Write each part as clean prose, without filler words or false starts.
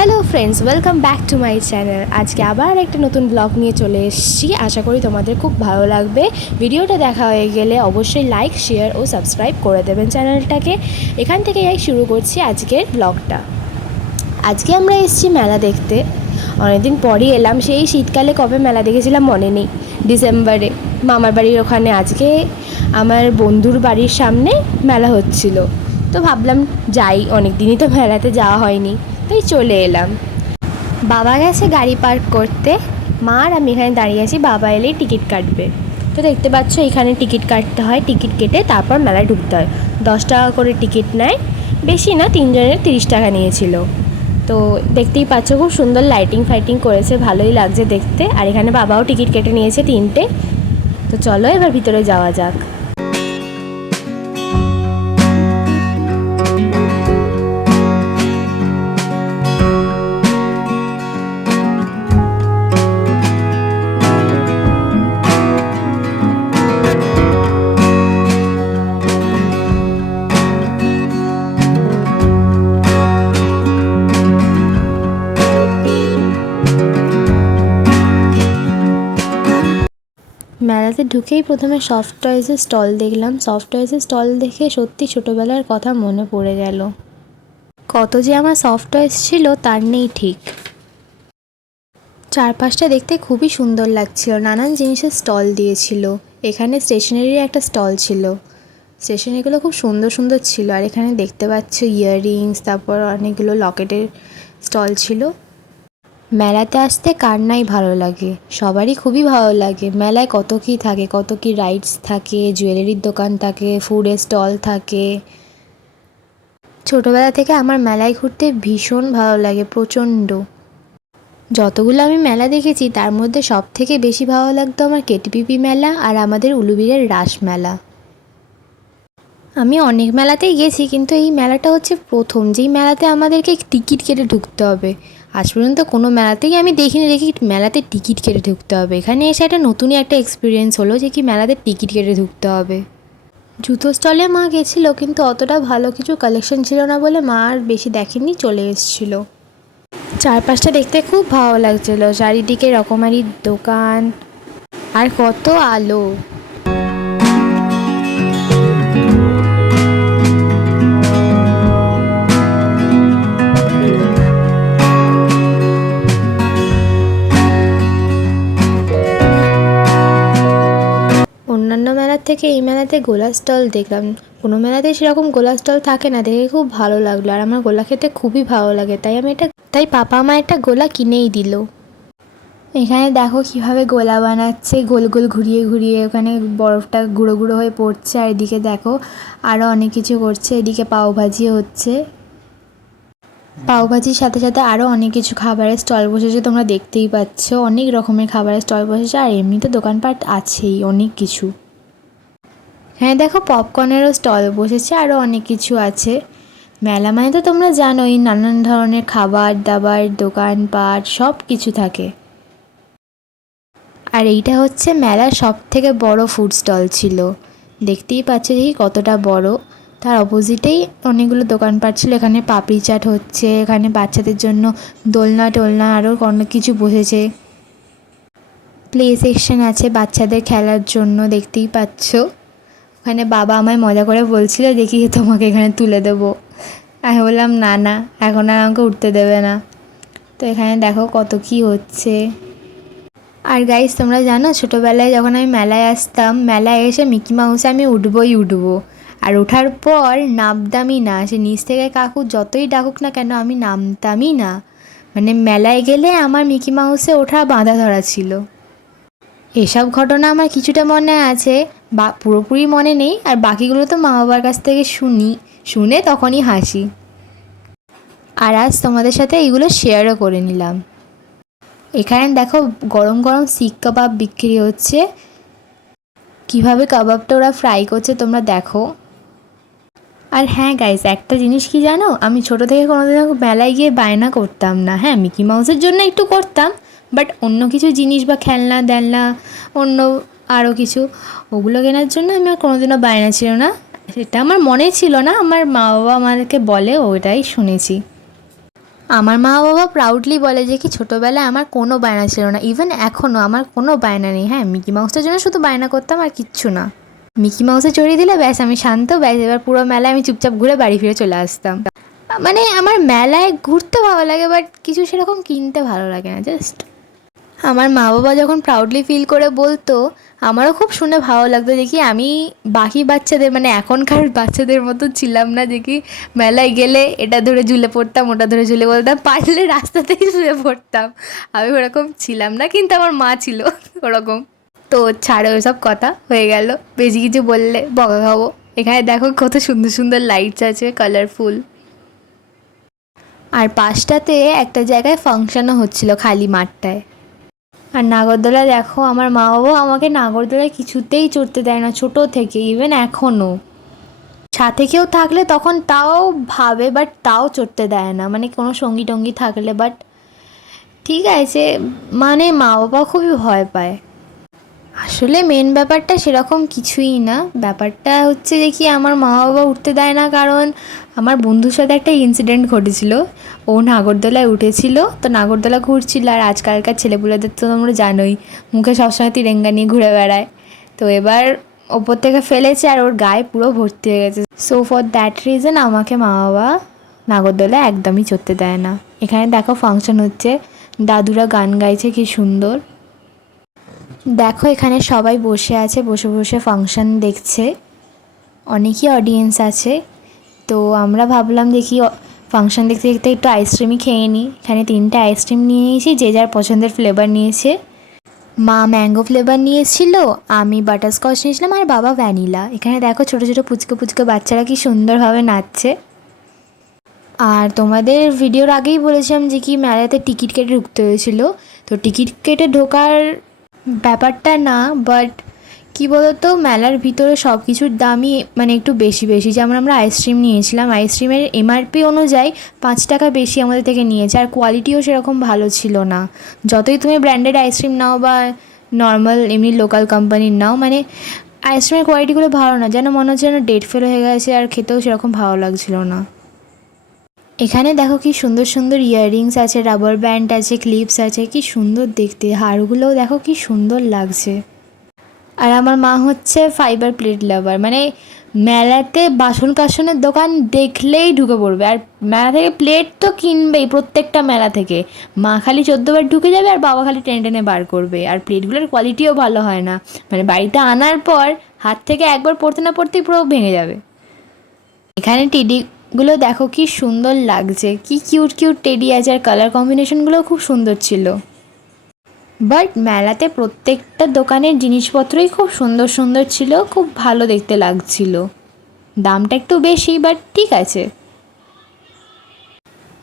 Hello friends, welcome back to my channel. আজকে আবার একটা নতুন ব্লগ নিয়ে চলে এসেছি। আশা করি তোমাদের খুব ভালো লাগবে। ভিডিওটা দেখা হয়ে গেলে অবশ্যই লাইক, শেয়ার ও সাবস্ক্রাইব করে দেবেন চ্যানেলটাকে। এখান থেকেই শুরু করছি আজকের ব্লগটা। আজকে আমরা এসেছি মেলা দেখতে। অনেকদিন পরই এলাম। সেই শীতকালে কবে মেলা দেখেছিলাম মনে নেই, ডিসেম্বরে মামার বাড়ির ওখানে। আজকে আমার বন্ধুর বাড়ির সামনে মেলা হচ্ছিল, তো ভাবলাম যাই, অনেক দিনই তো মেলাতে যাওয়া হয়নি, তাই চলে এলাম। বাবা গেছে গাড়ি পার্ক করতে, মা আর আমি এখানে দাঁড়িয়ে আছি। বাবা এলেই টিকিট কাটবে। তো দেখতে পাচ্ছ এখানে টিকিট কাটতে হয়, টিকিট কেটে তারপর মেলায় ঢুকতে হয়। 10 টাকা করে টিকিট নেয়, বেশি না, 3 জনের 30 টাকা নিয়েছিল। তো দেখতেই পাচ্ছ খুব সুন্দর লাইটিং ফাইটিং করেছে, ভালোই লাগছে দেখতে। আর এখানে বাবাও টিকিট কেটে নিয়েছে 3টে। তো চলো এবার ভিতরে যাওয়া যাক। মেলাতে ঢুকেই প্রথমে সফট টয়েসের স্টল দেখলাম। সফট টয়েসের স্টল দেখে সত্যি ছোটোবেলার কথা মনে পড়ে গেল। কত যে আমার সফট টয়েস ছিল তার নেই ঠিক। চারপাশটা দেখতে খুবই সুন্দর লাগছিল, নানান জিনিসের স্টল দিয়েছিল। এখানে স্টেশনারির একটা স্টল ছিল, স্টেশনারিগুলো খুব সুন্দর সুন্দর ছিল। আর এখানে দেখতে পাচ্ছ ইয়াররিংস, তারপর অনেকগুলো লকেটের স্টল ছিল। মেলাতে আসতে কার নাই ভালো লাগে, সবারই খুবই ভালো লাগে। মেলায় কত কী থাকে, কত কী রাইডস থাকে, জুয়েলারির দোকান থাকে, ফুডের স্টল থাকে। ছোটোবেলা থেকে আমার মেলায় ঘুরতে ভীষণ ভালো লাগে, প্রচণ্ড। যতগুলো আমি মেলা দেখেছি তার মধ্যে সব থেকে বেশি ভালো লাগতো আমার কেটিপিপি মেলা আর আমাদের উলুবেড়িয়ার রাস মেলা। আমি অনেক মেলাতেই গেছি, কিন্তু এই মেলাটা হচ্ছে প্রথম যেই মেলাতে আমাদেরকে টিকিট কেটে ঢুকতে হবে। আজ পর্যন্ত কোনো মেলাতেই আমি দেখিনি দেখি মেলাতে টিকিট কেটে ঢুকতে হবে। এখানে এসে একটা নতুনই একটা এক্সপিরিয়েন্স হলো যে কি মেলাতে টিকিট কেটে ঢুকতে হবে। জুতো স্টলে মা গেছিলো, কিন্তু অতটা ভালো কিছু কালেকশন ছিল না বলে মা আর বেশি দেখেনি, চলে এসেছিলো। চারপাশটা দেখতে খুব ভালো লাগছিলো, চারিদিকে রকমারি দোকান আর কত আলো। অন্যান্য মেলার থেকে এই মেলাতে গোলা স্টল দেখলাম। কোনো মেলাতে সেরকম গোলা স্টল থাকে না, দেখে খুব ভালো লাগলো। আর আমার গোলা খেতে খুবই ভালো লাগে, তাই পাপা আমার একটা গোলা কিনেই দিল। এখানে দেখো কিভাবে গোলা বানাচ্ছে, গোল গোল ঘুরিয়ে ঘুরিয়ে ওখানে বরফটা গুঁড়ো গুঁড়ো হয়ে পড়ছে। আর এদিকে দেখো আরও অনেক কিছু করছে, এদিকে পাওভাজি হচ্ছে। পাওভাজির সাথে সাথে আরও অনেক কিছু খাবারের স্টল বসেছে, তোমরা দেখতেই পাচ্ছ। অনেক রকমের খাবারের স্টল বসেছে, আর এমনিতে দোকানপাট আছেই অনেক কিছু। হ্যাঁ দেখো পপকর্নেরও স্টল বসেছে, আরও অনেক কিছু আছে। মেলা মানে তো তোমরা জানোই, নানান ধরনের খাবার দাবার দোকানপাট সব কিছু থাকে। আর এইটা হচ্ছে মেলার সব থেকে বড় ফুড স্টল ছিল, দেখতেই পাচ্ছ দেখি কতটা বড়। তার অপোজিটেই অনেকগুলো দোকানপাট ছিল। এখানে পাপড়ি চাট হচ্ছে, এখানে বাচ্চাদের জন্য দোলনা টোলনা আরও অনেক কিছু বসেছে। প্লে সেকশন আছে বাচ্চাদের খেলার জন্য, দেখতেই পাচ্ছ। ওখানে বাবা আমায় মজা করে বলছিল দেখি তোমাকে এখানে তুলে দেবো। আমি বললাম না না, এখন আর আমাকে উঠতে দেবে না। তো এখানে দেখো কত কী হচ্ছে। আর গাইস তোমরা জানো, ছোটোবেলায় যখন আমি মেলায় আসতাম, মেলায় এসে মিকি মাউসে আমি উঠবই উঠবো। আর ওঠার পর নামতামই না, সে নিচ থেকে কাকু যতই ডাকুক না কেন আমি নামতামই না। মানে মেলায় গেলে আমার মিকি মাউসে ওঠা বাঁধা ধরা ছিল। এসব ঘটনা আমার কিছুটা মনে আছে, বা পুরোপুরি মনে নেই। আর বাকিগুলো তো মা বাবার কাছ থেকে শুনে তখনই হাসি। আর আজ তোমাদের সাথে এইগুলো শেয়ারও করে নিলাম। এখানে দেখো গরম গরম শিক কাবাব বিক্রি হচ্ছে, কিভাবে কাবাবটা ওরা ফ্রাই করছে তোমরা দেখো। আর হ্যাঁ গাইস, একটা জিনিস কি জানো, আমি ছোটো থেকে কোনোদিনও মেলায় গিয়ে বায়না করতাম না। হ্যাঁ মিকি মাউসের জন্য একটু করতাম, বাট অন্য কিছু জিনিস বা খেলনা দেলনা অন্য আরও কিছু, ওগুলো কেনার জন্য আমি আর কোনোদিনও বায়না ছিল না। সেটা আমার মনে ছিল না, আমার মা বাবা আমাদেরকে বলে ওটাই শুনেছি। আমার মা বাবা প্রাউডলি বলে যে কি ছোটোবেলায় আমার কোনো বায়না ছিল না, ইভেন এখনও আমার কোনো বায়না নেই। হ্যাঁ, মিকি মাউসটার জন্য শুধু বায়না করতাম, আর কিচ্ছু না। মিকি মাউসে চড়িয়ে দিলে ব্যাস আমি শান্ত, ব্যাস এবার পুরো মেলায় আমি চুপচাপ ঘুরে বাড়ি ফিরে চলে আসতাম। মানে আমার মেলায় ঘুরতে ভালো লাগে, বাট কিছু সেরকম কিনতে ভালো লাগে না। জাস্ট আমার মা বাবা যখন প্রাউডলি ফিল করে বলতো, আমারও খুব শুনে ভালো লাগতো যে কি আমি বাকি বাচ্চাদের মানে এখনকার বাচ্চাদের মতো ছিলাম না, যে কি মেলায় গেলে এটা ধরে ঝুলে পড়তাম, ওটা ধরে ঝুলে বলতাম, পারলে রাস্তাতেই শুয়ে পড়তাম। আমি ওরকম ছিলাম না, কিন্তু আমার মা ছিল ওরকম। তো ছাড়ো ওসব কথা, হয়ে গেল। বেশি কিছু বললে বকা খাবো। এখানে দেখো কত সুন্দর সুন্দর লাইটস আছে, কালারফুল। আর পাশটাতে একটা জায়গায় ফাংশনও হচ্ছিল, খালি মাঠটায়। আর নাগরদোলা দেখো, আমার মা বাবাও আমাকে নাগরদোলায় কিছুতেই চড়তে দেয় না ছোটো থেকে, ইভেন এখনও। সাথে কেউ থাকলে তখন তাও ভাবে, বাট তাও চড়তে দেয় না, মানে কোনো সঙ্গী টঙ্গী থাকলে। বাট ঠিক আছে, মানে মা বাবা খুবই ভয় পায়। আসলে মেন ব্যাপারটা সেরকম কিছুই না। ব্যাপারটা হচ্ছে যে কি আমার মা বাবা উঠতে দেয় না, কারণ আমার বন্ধুর সাথে একটা ইনসিডেন্ট ঘটেছিল। ও নাগরদোলায় উঠেছিল, তো নাগরদোলা ঘুরছিল, আর আজকালকার ছেলেপুলেদের তো তোমরা জানোই, মুখে সবসময় তিরেঙ্গা নিয়ে ঘুরে বেড়ায়। তো এবার ওপর থেকে ফেলেছে আর ওর গায়ে পুরো ভর্তি হয়ে গেছে। সো ফর দ্যাট রিজন আমাকে মা বাবা নাগরদোলায় একদমই চড়তে দেয় না। এখানে দেখো ফাংশন হচ্ছে, দাদুরা গান গাইছে, কি সুন্দর। দেখো এখানে সবাই বসে আছে, বসে বসে ফাংশন দেখছে, অনেকই অডিয়েন্স আছে। তো আমরা ভাবলাম দেখি ফাংশন দেখতে দেখতে একটু আইসক্রিমই খেয়ে নিই। এখানে 3টে আইসক্রিম নিয়ে নিয়েছি, যে যার পছন্দের ফ্লেভার নিয়েছে। মা ম্যাঙ্গো ফ্লেভার নিয়েছিল, আমি বাটারস্কচ নিয়েছিলাম, আর বাবা ভ্যানিলা। এখানে দেখো ছোটো ছোটো পুচকে পুচকে বাচ্চারা কি সুন্দরভাবে নাচছে। আর তোমাদের ভিডিওর আগেই বলেছিলাম যে কি মেলাতে টিকিট কেটে ঢুকতে হয়েছিল। তো টিকিট কেটে ঢোকার ব্যাপারটা না, বাট কী বলতো, মেলার ভিতরে সব কিছুর দামই মানে একটু বেশি বেশি। যেমন আমরা আইসক্রিম নিয়েছিলাম, আইসক্রিমের এমআরপি অনুযায়ী 5 টাকা বেশি আমাদের থেকে নিয়েছে, আর কোয়ালিটিও সেরকম ভালো ছিল না। যতই তুমি ব্র্যান্ডেড আইসক্রিম নাও বা নর্মাল এমনি লোকাল কোম্পানির নাও, মানে আইসক্রিমের কোয়ালিটিগুলো ভালো না, যেন মনে হচ্ছে যেন ডেট ফেল হয়ে গেছে, আর খেতেও সেরকম ভালো লাগছিল না। এখানে দেখো কি সুন্দর সুন্দর ইয়াররিংস আছে, রাবার ব্যান্ড আছে, ক্লিপস আছে, কি সুন্দর দেখতে। হারগুলোও দেখো কি সুন্দর লাগছে। আর আমার মা হচ্ছে ফাইবার প্লেট লাভার, মানে মেলাতে বাসন কাসনের দোকান দেখলেই ঢুকে পড়বে, আর মেলা থেকে প্লেট তো কিনবেই প্রত্যেকটা মেলা থেকে। মা খালি 14বার ঢুকে যাবে, আর বাবা খালি টেনে টেনে বার করবে। আর প্লেটগুলোর কোয়ালিটিও ভালো হয় না, মানে বাড়িতে আনার পর হাত থেকে একবার পড়তে না পড়তেই পুরো ভেঙে যাবে। এখানে টেডিগুলো দেখো কি সুন্দর লাগছে, কি কিউট কিউট টেডি আছে, আর কালার কম্বিনেশনগুলোও খুব সুন্দর ছিল। বাট মেলাতে প্রত্যেকটা দোকানের জিনিসপত্রই খুব সুন্দর সুন্দর ছিল, খুব ভালো দেখতে লাগছিল। দামটা একটু বেশি, বাট ঠিক আছে।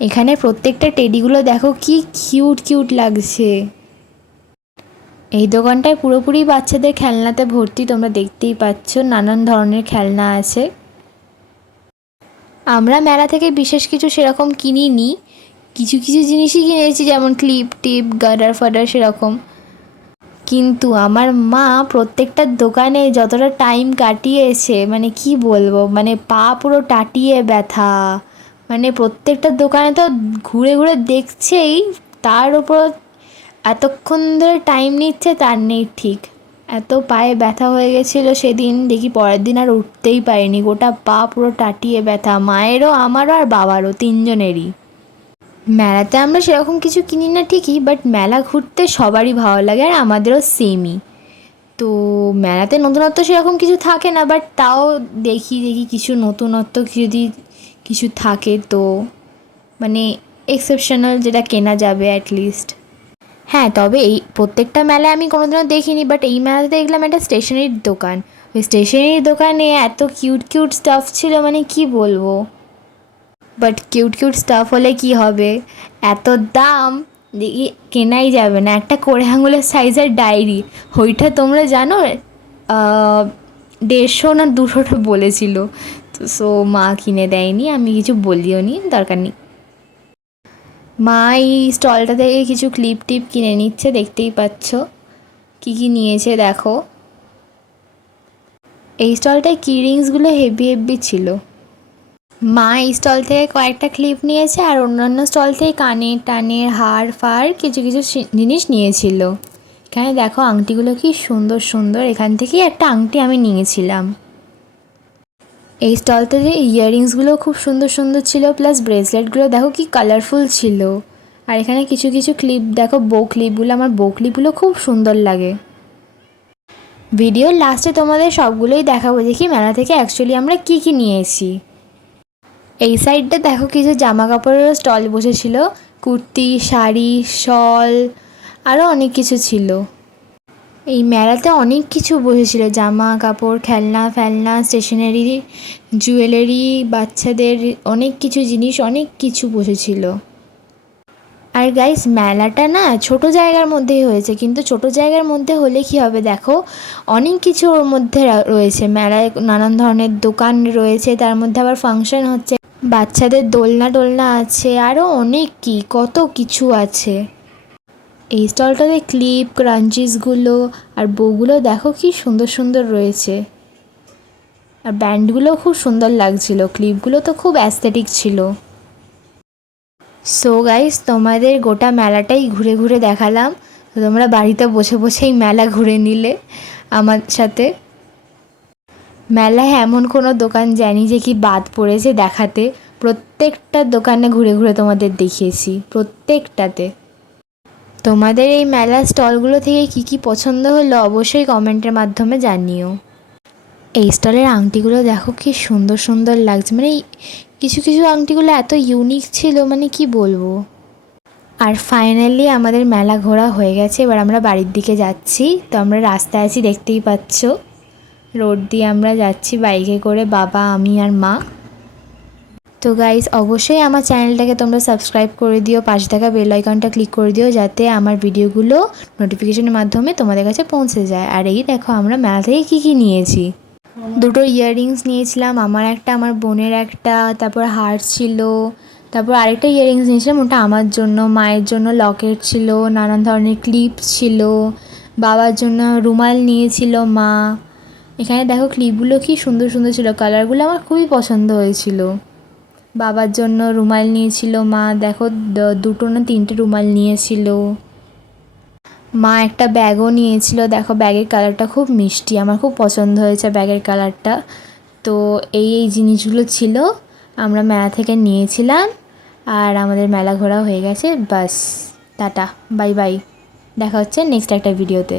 এখানে প্রত্যেকটা টেডিগুলো দেখো কি কিউট কিউট লাগছে। এই দোকানটায় পুরোপুরি বাচ্চাদের খেলনাতে ভর্তি, তোমরা দেখতেই পাচ্ছ, নানান ধরনের খেলনা আছে। আমরা মেলা থেকে বিশেষ কিছু সেরকম কিনিনি, কিছু কিছু জিনিসই কিনেছি, যেমন ক্লিপ টিপ গাডার ফাডার সেরকম। কিন্তু আমার মা প্রত্যেকটা দোকানে যতটা টাইম কাটিয়েছে, মানে কি বলবো, মানে পা পুরো টাটিয়ে ব্যথা। মানে প্রত্যেকটা দোকানে তো ঘুরে ঘুরে দেখছেই, তার উপর এতক্ষণ ধরে টাইম নিচ্ছে তার নেই ঠিক। এত পায়ে ব্যথা হয়ে গেছিলো সেদিন, দেখি পরের দিন আর উঠতেই পারিনি, গোটা পা পুরো টাটিয়ে ব্যথা, মায়েরও, আমারও, আর বাবারও, তিনজনেরই। মেলাতে আমরা সেরকম কিছু কিনি না ঠিকই, বাট মেলা ঘুরতে সবারই ভালো লাগে, আর আমাদেরও সেমই। তো মেলাতে নতুনত্ব সেরকম কিছু থাকে না, বাট তাও দেখি দেখি কিছু নতুনত্ব যদি কিছু থাকে তো, মানে এক্সেপশনাল যেটা কেনা যাবে অ্যাটলিস্ট। হ্যাঁ, তবে এই প্রত্যেকটা মেলায় আমি কোনোদিনও দেখিনি, বাট এই মেলাতে দেখলাম একটা স্টেশনারির দোকান। ওই স্টেশনারির দোকানে এত কিউট কিউট স্টাফ ছিল, মানে কি বলবো। বাট কিউট কিউট স্টাফ হলে কি হবে, এত দাম দেখি কেনাই যাবে না। একটা কোড়ে আঙুলের সাইজের ডায়েরি, ওইটা তোমরা জানো 150 না 200টা বলেছিল। তো সো মা কিনে দেয়নি, আমি কিছু বলিও নি, দরকার নেই। মা এই স্টলটা থেকে কিছু ক্লিপ টিপ কিনে নিচ্ছে, দেখতেই পাচ্ছ কী কী নিয়েছে দেখো। এই স্টলটায় কিরিংসগুলো হেভি হেভি ছিল। মা এই স্টল থেকে কয়েকটা ক্লিপ নিয়েছে আর অন্যান্য স্টল থেকে কানের টানের হার ফার কিছু কিছু জিনিস নিয়েছিল। এখানে দেখো আংটিগুলো কি সুন্দর সুন্দর, এখান থেকেই একটা আংটি আমি নিয়েছিলাম। এই স্টলটাতে ইয়াররিংসগুলো খুব সুন্দর সুন্দর ছিল, প্লাস ব্রেসলেটগুলো দেখো কি কালারফুল ছিল। আর এখানে কিছু কিছু ক্লিপ দেখো, বো ক্লিপগুলো, আমার বো ক্লিপগুলো খুব সুন্দর লাগে। ভিডিওর লাস্টে তোমাদের সবগুলোই দেখাবো দেখি মেলা থেকে অ্যাকচুয়ালি আমরা কি কি নিয়েছি। এই সাইডটা দেখো কিছু জামা কাপড়েরও স্টল বসেছিল, কুর্তি, শাড়ি, শল, আরও অনেক কিছু ছিল। এই মেলাতে অনেক কিছু বসেছিল, জামা কাপড়, খেলনা ফেলনা, স্টেশনারি, জুয়েলারি, বাচ্চাদের অনেক কিছু জিনিস, অনেক কিছু বসেছিল। আর গাইস মেলাটা না ছোট জায়গার মধ্যেই হয়েছে, কিন্তু ছোট জায়গার মধ্যে হলে কি হবে দেখো, অনেক কিছু ওর মধ্যে রয়েছে। মেলায় নানান ধরনের দোকান রয়েছে, তার মধ্যে আবার ফাংশন হচ্ছে, বাচ্চাদের দোলনা টোলনা আছে, আরও অনেক কত কিছু আছে। এই স্টলটাতে ক্লিপ, ক্রাঞ্চিসগুলো আর বউগুলো দেখো কি সুন্দর সুন্দর রয়েছে। আর ব্যান্ডগুলো খুব সুন্দর লাগছিল, ক্লিপগুলো তো খুব অ্যাস্থেটিক ছিল। সো গাইস তোমাদের গোটা মেলাটাই ঘুরে ঘুরে দেখালাম, তোমরা বাড়িতে বসে বসেই মেলা ঘুরে নিলে আমার সাথে। মেলায় এমন কোনো দোকান জানি যে কি বাদ পড়েছে দেখাতে, প্রত্যেকটা দোকানে ঘুরে ঘুরে তোমাদের দেখিয়েছি, প্রত্যেকটাতে। তোমাদের এই মেলার স্টলগুলো থেকে কি কি পছন্দ হলো অবশ্যই কমেন্টের মাধ্যমে জানিও। এই স্টলের আংটিগুলো দেখো কি সুন্দর সুন্দর লাগছে, মানে কিছু কিছু আংটিগুলো এত ইউনিক ছিল, মানে কি বলবো। আর ফাইনালি আমাদের মেলা ঘোরা হয়ে গেছে, এবার আমরা বাড়ির দিকে যাচ্ছি। তো আমরা রাস্তায় আছি, দেখতেই পাচ্ছ রোড দিয়ে আমরা যাচ্ছি বাইকে করে, বাবা, আমি আর মা। তো গাইস অবশ্যই আমার চ্যানেলটাকে তোমরা সাবস্ক্রাইব করে দিও, পাশে থাকা বেল আইকনটা ক্লিক করে দিও, যাতে আমার ভিডিওগুলো নোটিফিকেশনের মাধ্যমে তোমাদের কাছে পৌঁছে যায়। আর এই দেখো আমরা মেলা থেকে কী কী নিয়েছি। দুটো ইয়াররিংস নিয়েছিলাম, আমার একটা, আমার বোনের একটা, তারপর হার ছিল, তারপর আরেকটা ইয়াররিংস নিয়েছিলাম, ওটা আমার জন্য, মায়ের জন্য লকেট ছিল, নানান ধরনের ক্লিপস ছিল, বাবার জন্য রুমাল নিয়েছিল মা। এখানে দেখো ক্লিপগুলো কি সুন্দর সুন্দর ছিল, কালারগুলো আমার খুবই পছন্দ হয়েছিল। বাবার জন্য রুমাল নিয়েছিল মা, দেখো দুটো না তিনটে রুমাল নিয়েছিল। মা একটা ব্যাগও নিয়েছিল, দেখো ব্যাগের কালারটা খুব মিষ্টি, আমার খুব পছন্দ হয়েছে ব্যাগের কালারটা। তো এই জিনিসগুলো ছিল আমরা মেলা থেকে নিয়েছিলাম, আর আমাদের মেলা ঘোরা হয়ে গেছে। বাস, টাটা, বাই বাই, দেখা হচ্ছে নেক্সট একটা ভিডিওতে।